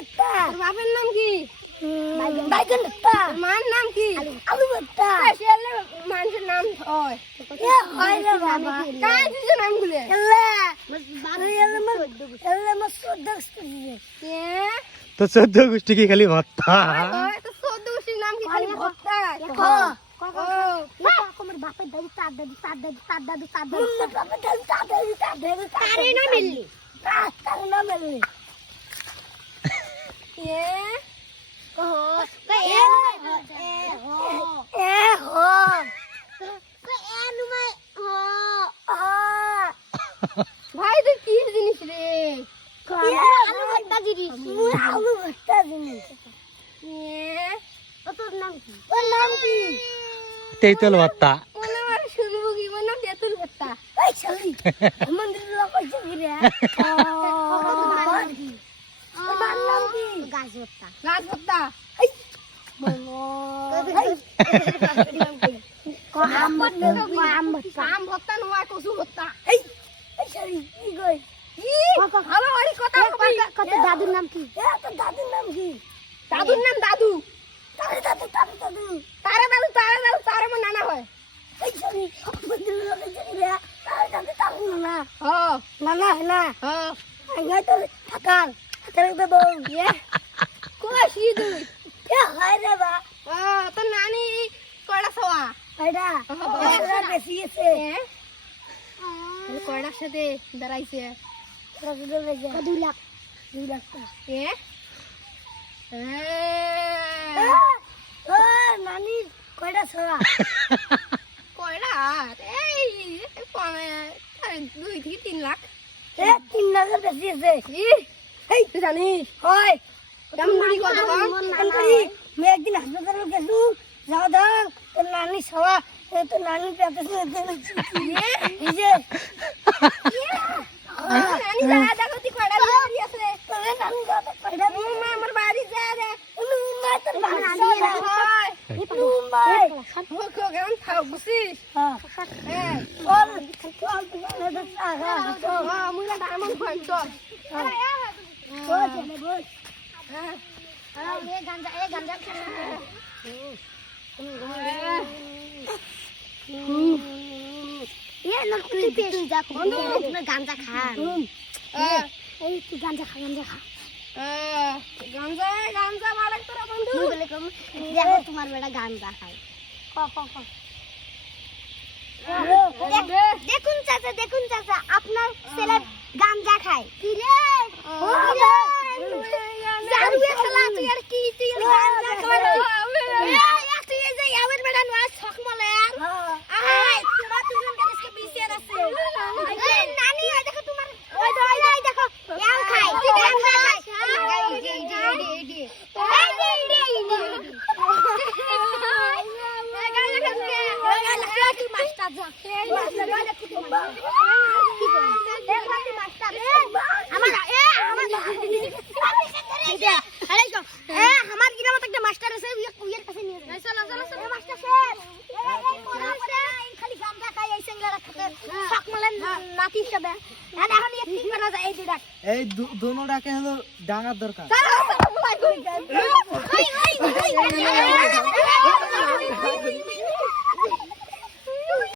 ভর্তা। তোর বাপের নাম কি? বাইগন ভর্তা। তোর মার নাম কি? আলু ভর্তা। শিয়ালে মানুষের নাম হয়। এ হয় রে বাবা। কাই দিছে নামগুলো? এল্লা মা সদস্ত দিছে। এ তো 14 গোষ্ঠী কি খালি ভর্তা হয় তো 14 গোষ্ঠীর নাম কি খালি ভর্তা? আমার বাপের দাদু তার দাদু তারে না মিললি তারে না মিললি এ ভাই তুই কি জিনিস রে? আলু ভর্তা জিনিস আলু ভর্তা জিনিস এ তোর নাম কি? ওর নাম কি? তেঁতুল ভর্তা মনে আমার শুনবো কি মনে তেঁতুল ভর্তা। এই ছলি মন্দির লোক কইছে কি রে তোমার নাম কি? গাছ ভর্তা গাছ ভর্তা। আম ভর্তা নয় কচু ভর্তা। এই ছলি কি কই ভালো বাড়ি কথা কবি। কত দাদুর নাম কি? তোর দাদুর নাম কি? দাদুর নাম দাদু। তারে দাদু তারে আমার নানা হয়। এই ছলি মন্দির লোক কইছে কি রে তারে দাদু তারে না হ্যাঁ নানা না হ্যাঁ আঙ্গাই তো থাকার তারে দেব এ কোশি তুই। এ হয় রে বা তোর নানি কয়টা সওয়া? এটা এটা বেশি আছে কয়টার সাথে দাঁড়াইছে? 2 লাখ এ ও নানি কয়টা ছড়া কয়টা? এই 2 থেকে 3 লাখ। 3 লাখের বেশি আছে এই তুই জানিস হয় দামগুড়ি কত কম? আমি একদিন হাসপাতালে গেছু যাও দাও তোর নানি ছড়া তোর নানি পেটে এই যে নানি যা দেখো তুই কয়টা বাড়ি আছে? তোর নানি কয়টা আমার বাড়ি যা রে। মা তোর নানি হয় মুম্বাই কেমন থাক বুঝছিস? হ্যাঁ হ্যাঁ মুই না ডায়মন্ড ফাইন চল। গাঞ্জা খা এই তুই গাঞ্জা খা গাঞ্জা মারাক তোরা বন্ধু। দেখো তোমার বেটা গাঞ্জা খায় দেখুন চাচা আপনার ছেলে গাঞ্জা খায় কি রে জারু খেলা তুই আর কি তুই গাঞ্জা করো? তুই এই যে আমার বেটা নয় ছক মলে আয় তোরা দুজন গাড়িতে বিসিয়ার আছে। এই নানি ওই দেখো তোমার ওই দেখো ইয়াও খায় গাঞ্জা খায়। আমার গ্রামে একটা মাস্টার আছে ওইয়ের কাছে নিয়ে যাই চলো মাস্টার স্যার এই খালি গামজা খাই এই সিঙ্গারা খেতে শক মালেন নাতি হিসেবে এখন কি করা যায় এই দুটা এই দোনোটাকে হলো ডাঙার দরকার চলো